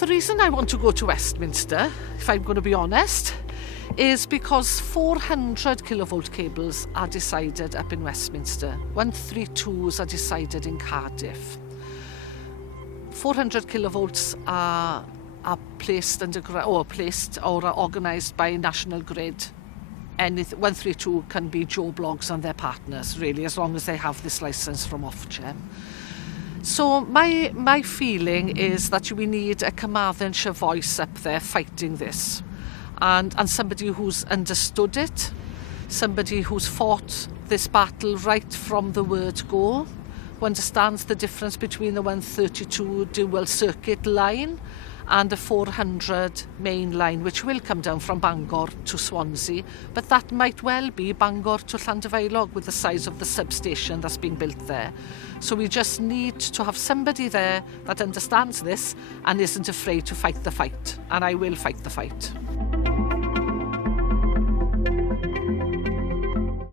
The reason I want to go to Westminster, if I'm going to be honest, is because 400 kilovolt cables are decided up in Westminster. 132s are decided in Cardiff. 400 kilovolts are placed underground, or are organised by National Grid. 132 can be Joe Bloggs and their partners, really, as long as they have this licence from Ofgem. So my feeling is that we need a Carmarthenshire voice up there fighting this, and somebody who's understood it, somebody who's fought this battle right from the word go, who understands the difference between the 132 dual circuit line and the 400 main line, which will come down from Bangor to Swansea, but that might well be Bangor to Llanarthne with the size of the substation that's being built there. So we just need to have somebody there that understands this and isn't afraid to fight the fight, and I will fight the fight.